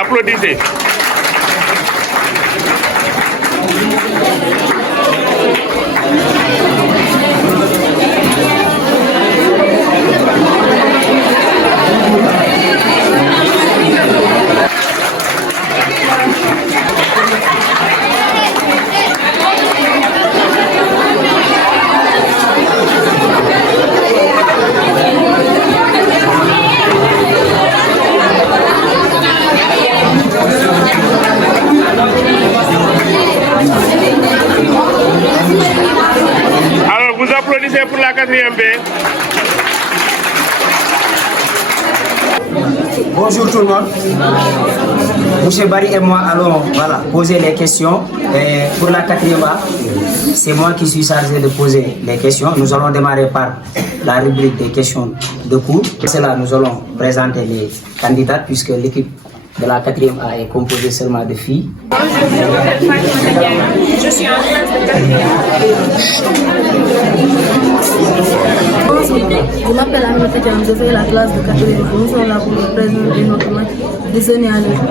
Applaudissez. Alors, vous applaudissez pour la 4e B. Bonjour tout le monde. Monsieur Barry et moi allons poser les questions. Et pour la 4e A, c'est moi qui suis chargé de poser les questions. Nous allons démarrer par la rubrique des questions de cours. Pour cela, nous allons présenter les candidats puisque l'équipe de la 4e A est composée seulement de filles. Bonjour, je m'appelle Fatima Diagne. Je suis en classe de 4e. Bonjour, je m'appelle Aminata Diagne, je fais la classe de 4e. Nous sommes là pour vous présenter notre match des années à l'heure.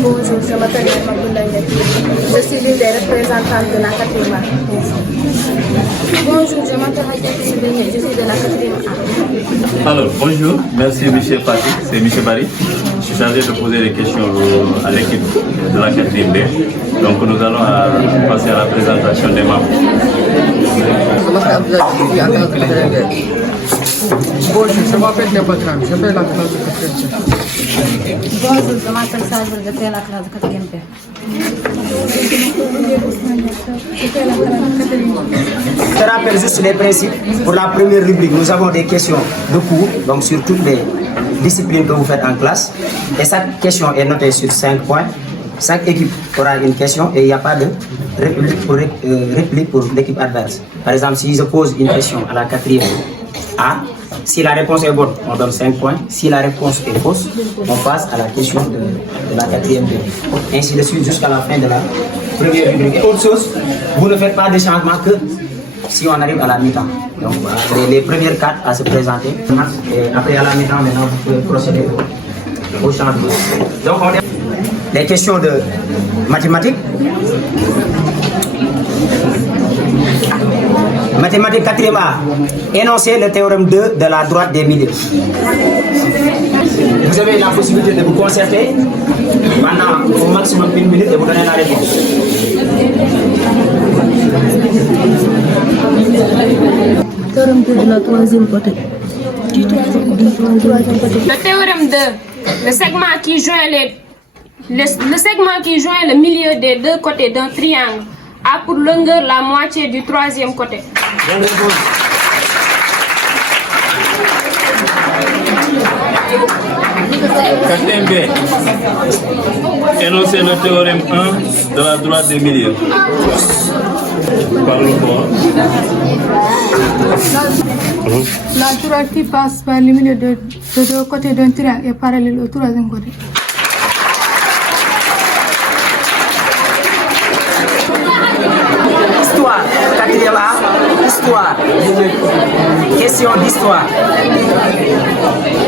Bonjour, je m'appelle Maboulaye. Je suis l'une des représentantes de la 4e A. Bonjour, je m'appelle Haïta Sibéné, je suis de la 4e A. Alors, bonjour, merci M. Fatih, c'est M. Barry. Je suis chargé de poser des questions à l'équipe de la 4e B. Donc nous allons passer à la présentation des membres. Bonjour, je m'appelle Nepatram, je fais la classe de 4e. Bonjour, je m'appelle Sajur, je fais la classe de 4e B. Je te rappelle juste les principes. Pour la première rubrique, nous avons des questions de cours, donc sur toutes les disciplines que vous faites en classe. Et chaque question est notée sur 5 points. Chaque équipe aura une question et il n'y a pas de réplique pour l'équipe adverse. Par exemple, si je pose une question à la 4e A, si la réponse est bonne, on donne 5 points. Si la réponse est fausse, on passe à la question de la 4e B. Ainsi de suite jusqu'à la fin de la première rubrique. Et autre chose, vous ne faites pas de changement que si on arrive à la mi-temps. Donc les premières 4 à se présenter. Et après à la mi-temps, maintenant vous pouvez procéder au changement. Donc on est les questions de mathématiques. Mathématiques 4e A. Énoncez le théorème 2 de la droite des milieux. Vous avez la possibilité de vous concerter pendant au maximum 1 minute et vous donner la réponse. Théorème 2 de la 3e côté. Le théorème 2, le segment qui joint le segment qui joint le milieu des deux côtés d'un triangle a pour longueur la moitié du 3e côté. Bonne réponse. Quatrième B. Énoncez le théorème 1 de la droite des milieux. Parle fort. La droite qui passe par le milieu de deux côtés d'un triangle est parallèle au 3e côté. Histoire, 4e A, histoire. Question d'histoire.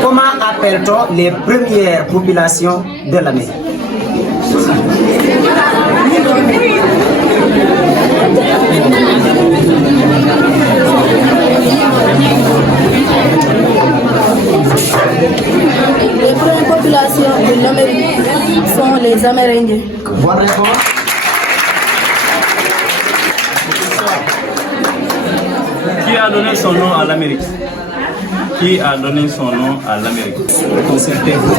Comment appelle-t-on les premières populations de l'Amérique? Les premières populations de l'Amérique sont les Amérindiens. Bonne réponse. Qui a donné son nom à l'Amérique? Qui a donné son nom à l'Amérique? Concertez-vous.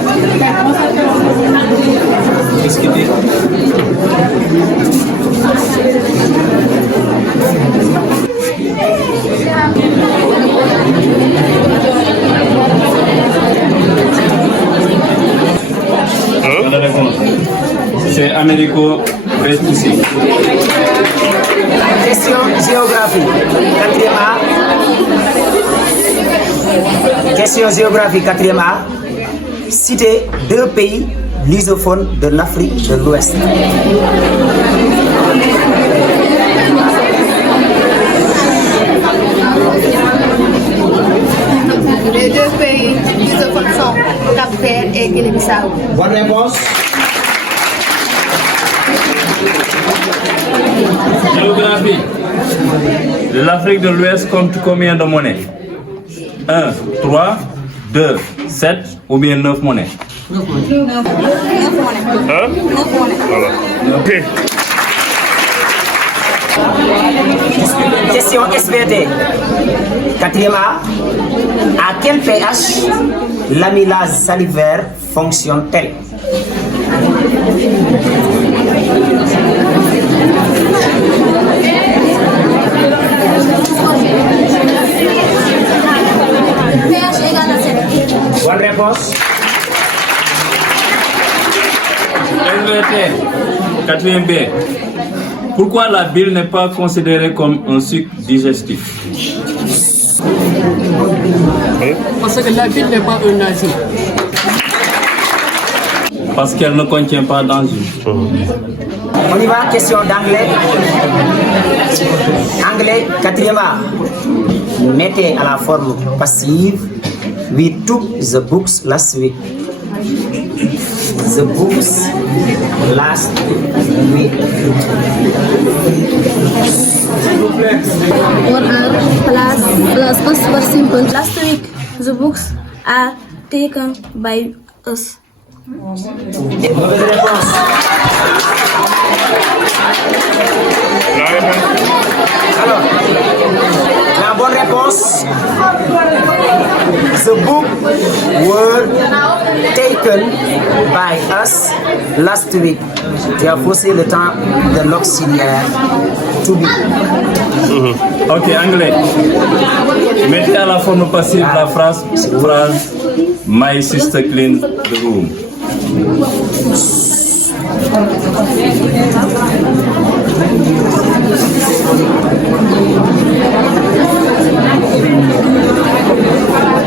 Discutez. La réponse, c'est Américo Vespucci. Question géographie. 4e A. Question géographie 4e A. Citez 2 pays lusophones de l'Afrique de l'Ouest. Les 2 pays lusophones sont Cap Cap-Vert et Guinée-Bissau. Bonne réponse. Géographie. L'Afrique de l'Ouest compte combien de monnaies? 1, 3, 2, 7 ou bien 9 monnaies? Hein? Voilà. Ok. Question SVT. Quatrième A. À quel pH l'amylase salivaire fonctionne-t-elle? pH égale à 7. Bonne réponse. SVT. Quatrième B. Pourquoi la bile n'est pas considérée comme un sucre digestif? Parce que la ville n'est pas un agent. Parce qu'elle ne contient pas d'enzymes. On y va, question d'anglais. Anglais, quatrième A. Mettez à la forme passive. We took the books last week. The books last week. What are plus for simple? Last week, the books are taken by us. Mauvaise réponse. La réponse. Alors, la bonne réponse. The book were taken by us last week. Tu as faussé le temps de l'auxiliaire to be. Ok, anglais. Mettez à la forme passive la phrase My sister cleaned the room.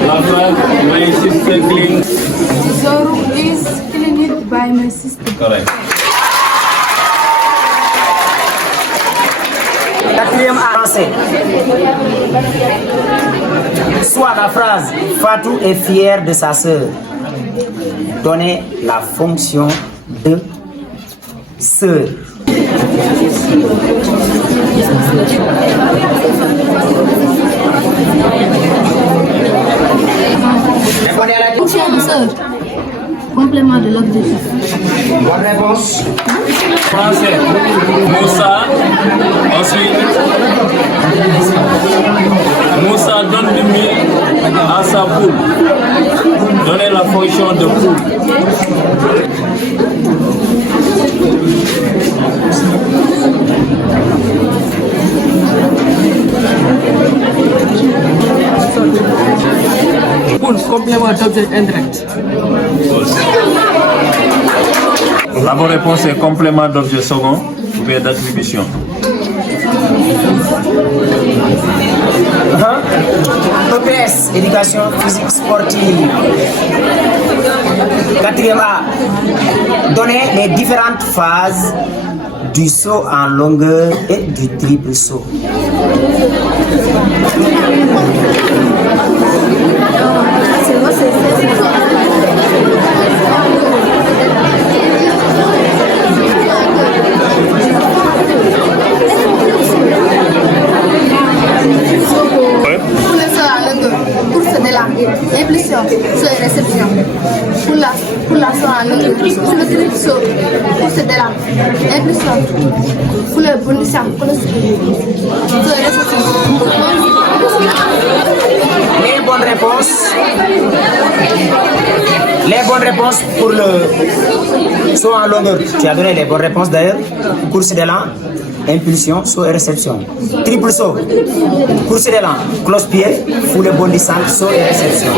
La phrase My sister cleaned. The room is cleaned by my sister. Correct. Quatrième avancée. Soit la phrase Fatou est fière de sa sœur. Donnez la fonction de sœur. Répondez à la question. Fonction de sœur. Complément de l'objectif. Bonne réponse. Français. Moussa. Ensuite. Moussa donne du miel à sa poule. Donnez la fonction de poule. Pour complément d'objet indirect. La bonne réponse est complément d'objet second ou bien d'attribution. EPS, éducation physique sportive. Quatrième A. Donnez les différentes phases du saut en longueur et du triple saut. Ouais. Pour le saut en longueur, course de la impulsion, saut et réception. Pour la saut en longueur, pour le triple saut, course de la impulsion. Pour le bondissant, pour le saut et réception. Les bonnes réponses pour le saut en longueur. Tu as donné les bonnes réponses d'ailleurs. Course d'élan, impulsion, saut et réception. Triple saut, course d'élan, cloche-pied, foulée bondissante, saut et réception.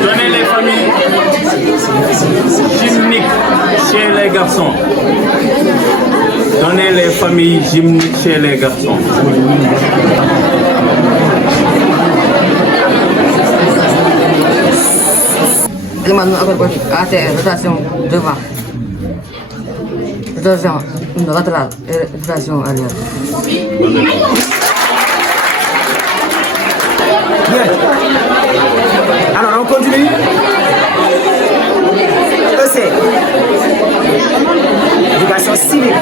Donnez les familles gymniques chez les garçons. Donnez les familles gymniques chez les garçons. Demande ATR, rotation devant. Rotation latéral et version arrière. Bien. Alors, on continue. EC. Éducation civique.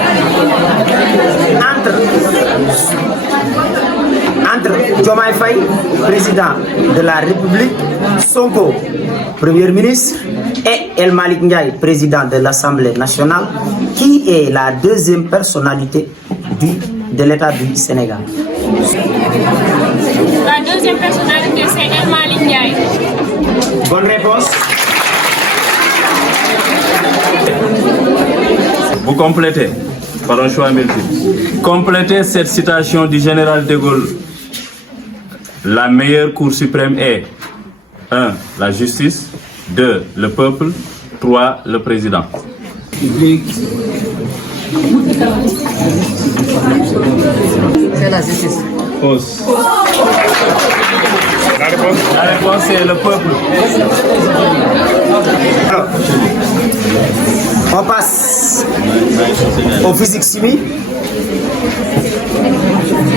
Entre Diomaye Faye, président de la République, Sonko, premier ministre, et El Malick Ndiaye, président de l'Assemblée nationale, qui est la deuxième personnalité de l'État du Sénégal. La deuxième personnalité, c'est El Malick Ndiaye. Bonne réponse. Vous complétez par un choix multiple. Complétez cette citation du général de Gaulle. La meilleure Cour suprême est 1. La justice. 2. Le peuple. 3. Le président. C'est la justice. Pause. La réponse? La réponse est le peuple. Alors, on passe au physique-chimie.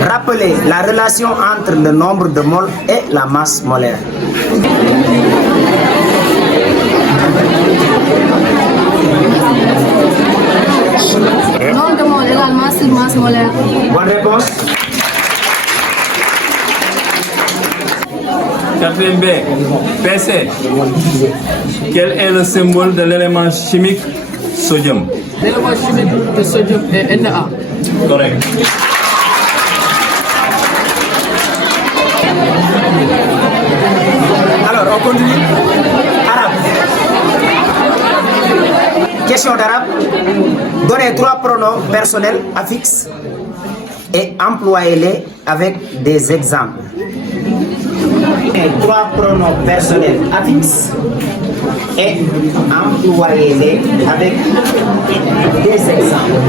Rappelez la relation entre le nombre de moles et la masse molaire. Nombre de moles égale masse molaire. Bonne réponse. Quatrième B. PC. Quel est le symbole de l'élément chimique sodium? L'élément chimique de sodium est Na. Correct. Alors, on continue. Arabe. Question d'arabe. Donnez 3 pronoms personnels affixes et employez-les avec des exemples. Et 3 pronoms personnels affixes et employez-les avec des exemples.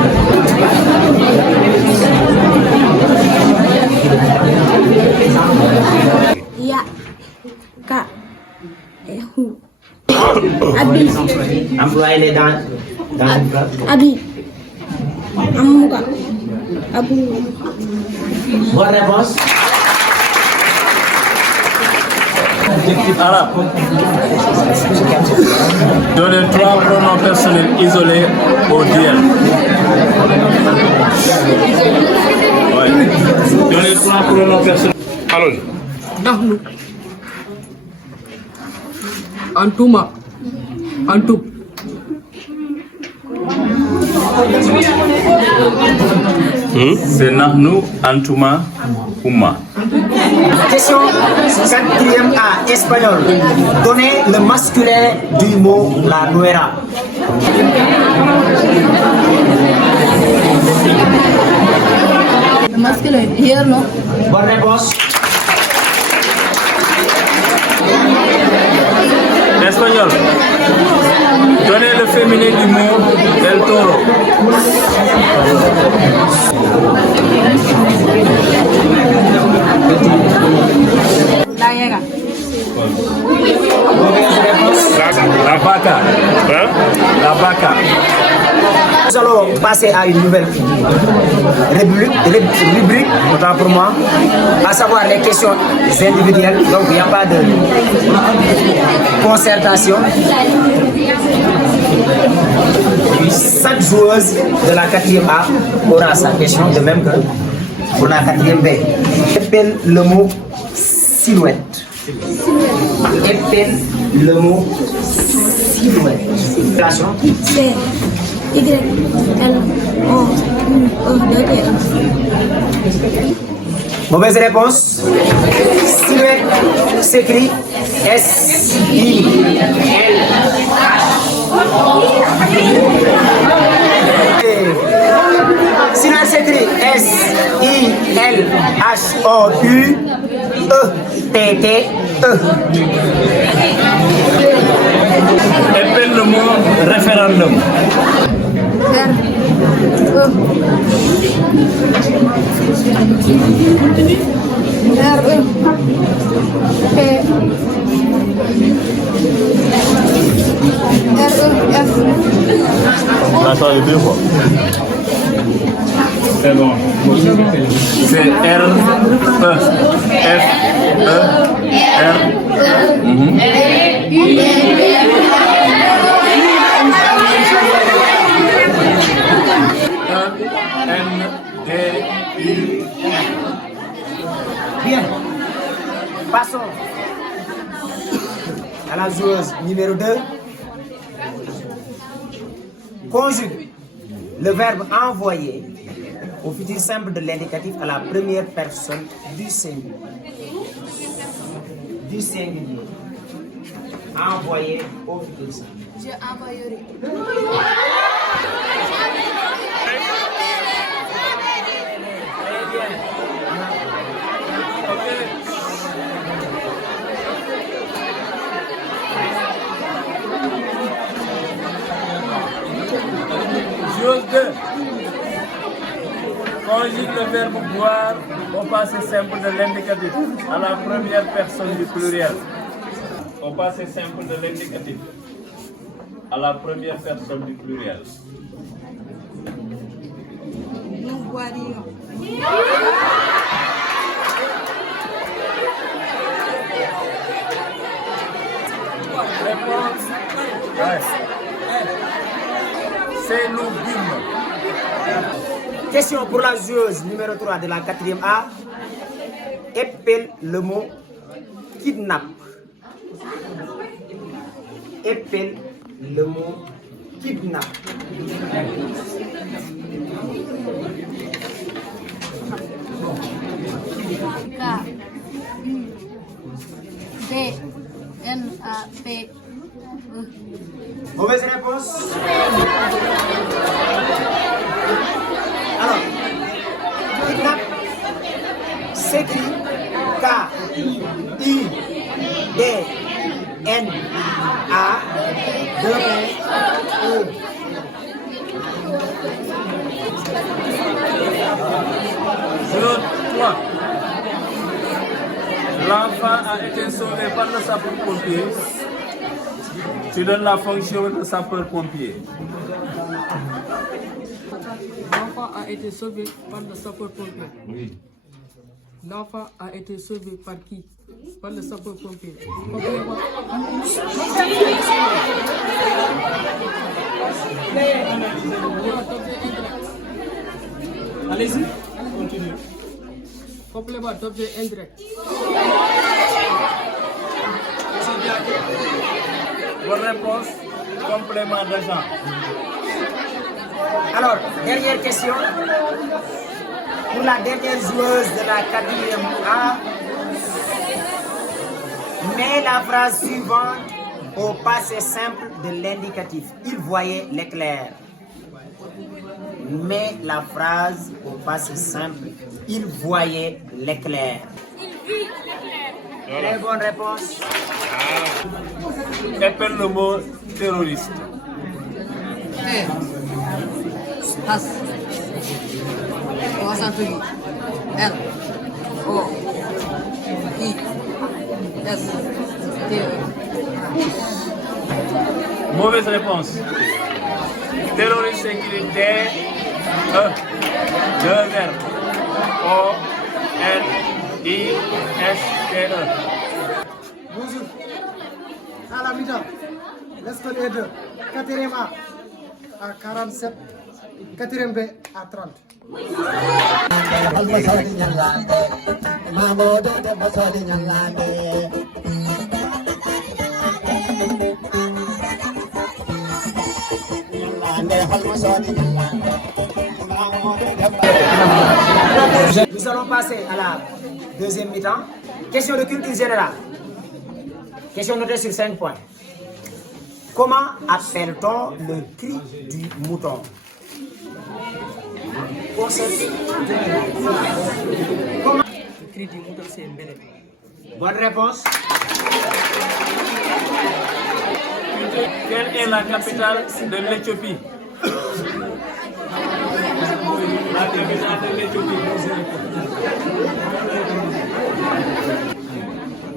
Ya, ka, hu. Abi, Employez-les dans une phrase. abi, amuka, abu. Bonne réponse. Arabe. Donnez 3 pronoms personnels isolés au duel. Ouais. Donnez 3 pronoms personnels. Allons-y. Nahnu. Antuma. Antum. C'est Nahnu, Antuma, Ouma. Question 4e A, espagnol. Donnez le masculin du mot la nuera. Le masculin, hierro. Bonne réponse. Espagnol. Donnez le féminin du mot del toro. La llega. La vaca. Hein? La vaca. Nous allons passer à une nouvelle rubrique, autant pour moi, à savoir les questions individuelles. Donc il n'y a pas de concertation. Chaque joueuse de la 4e A aura sa question, de même que pour la 4e B. Épelle le mot silhouette. Épelle le mot silhouette. C, Y, L, O, U, E, D, T. Mauvaise réponse. Silhouette s'écrit S-I-L-H. Silhouette s'écrit S-I-L-H-O-U-E-T-T-E. Épelle le mot référendum. R, E, P, R, E, F. La soirée 2 fois. C'est bon. C'est R, E, F, E, R. N, D, U, F. Bien. Passons à la joueuse numéro 2. Conjugue le verbe envoyer au futur simple de l'indicatif à la première personne du singulier. Envoyer au futur simple. Je envoyerai. Très bien. Chose 2. Conjugue le verbe boire au passé simple de l'indicatif à la première personne du pluriel. Au passé simple de l'indicatif à la première personne du pluriel. Nous boirions. Réponse. Ouais. C'est nous bûmes. Question pour la joueuse numéro 3 de la 4e A. Épelle le mot kidnap. Épelle le mot kidnap. K-I-D-N-A-P-E. Mauvaise réponse. Alors, kidnap s'écrit K-I-D-N-A-P-E. Jour 3. L'enfant a été sauvé par le sapeur-pompier. Tu donnes la fonction de sapeur-pompier. L'enfant a été sauvé par le sapeur-pompier. Oui. L'enfant a été sauvé par qui? Par le sapeur-pompier. Allez-y, continue. Complément d'objet indirect. Bonne réponse, complément d'agent. Alors, dernière question. Pour la dernière joueuse de la 4e A, mets la phrase suivante au passé simple de l'indicatif. Il voyait l'éclair. Mets la phrase au passé simple. Il voyait l'éclair. Très bonne réponse. Épelle le mot terroriste. Has. L. O. I. S. T. Mauvaise réponse. Terroriste écrit T. E. Deux verbes. O. N. I. S. T. E. Bonjour. À la mi-temps, l'escole est de 4e A à 47, 4e B à 30. Nous allons passer à la deuxième mi-temps. Question de culture générale. Question notée sur 5 points. Comment appelle-t-on le cri du mouton? Comment? Le cri du mouton, c'est mbélé. Bonne réponse. Quelle est la capitale de l'Éthiopie? La capitale de l'Éthiopie.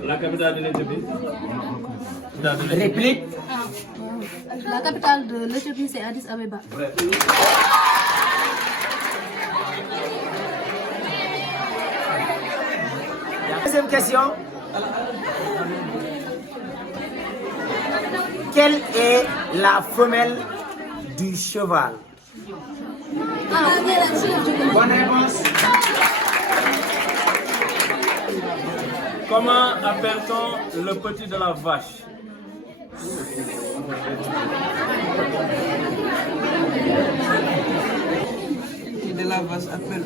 La capitale de l'Éthiopie. Réplique. La capitale de l'Éthiopie, c'est Addis Abeba. Deuxième question. Quelle est la femelle du cheval? Bonne réponse. Comment appelle-t-on le petit de la vache? De la vache appelle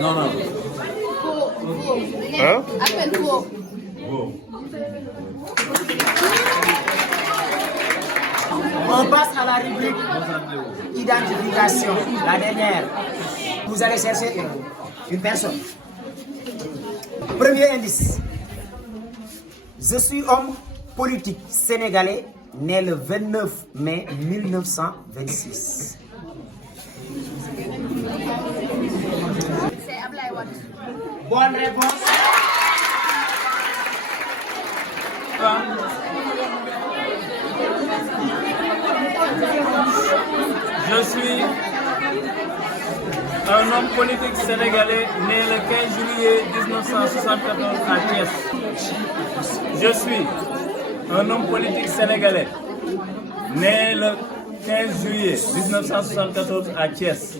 non. Hein? Appelle faux. On passe à la rubrique identification. La dernière. Vous allez chercher une personne. Premier indice. Je suis homme politique sénégalais né le 29 mai 1926. C'est Ablaye Wade. Bonne réponse. Je suis un homme politique sénégalais né le 15 juillet 1974 à Thiès. Je suis un homme politique sénégalais né le 15 juillet 1974 à Thiès.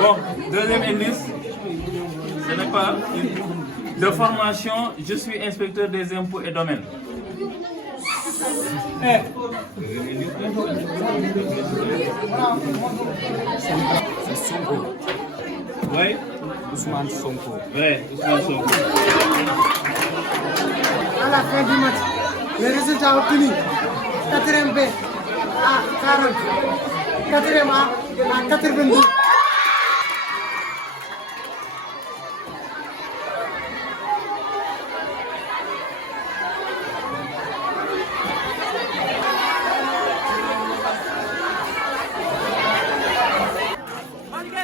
Bon, deuxième indice, ce n'est pas une... De formation, je suis inspecteur des impôts et domaines. C'est Sonko. Oui, Ousmane Sonko. oui, Ousmane Sonko. À la fin du match, les résultats obtenus, 4e B à 40, 4e A à 82.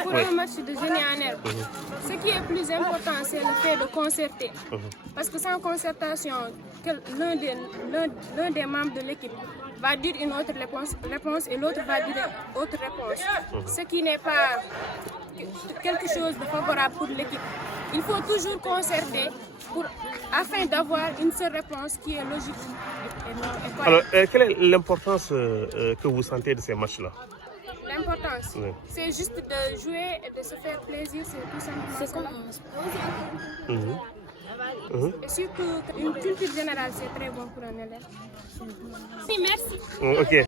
Pour un match de génie en herbe, ce qui est plus important, c'est le fait de concerter. Parce que sans concertation, l'un des membres de l'équipe va dire une autre réponse et l'autre va dire une autre réponse. Ce qui n'est pas quelque chose de favorable pour l'équipe. Il faut toujours concerter afin d'avoir une seule réponse qui est logique. Alors, quelle est l'importance que vous sentez de ces matchs-là? L'importance, c'est juste de jouer et de se faire plaisir, c'est tout simplement. C'est comme un sport. Et surtout, une culture générale, c'est très bon pour un élève. Oui, merci. Ok.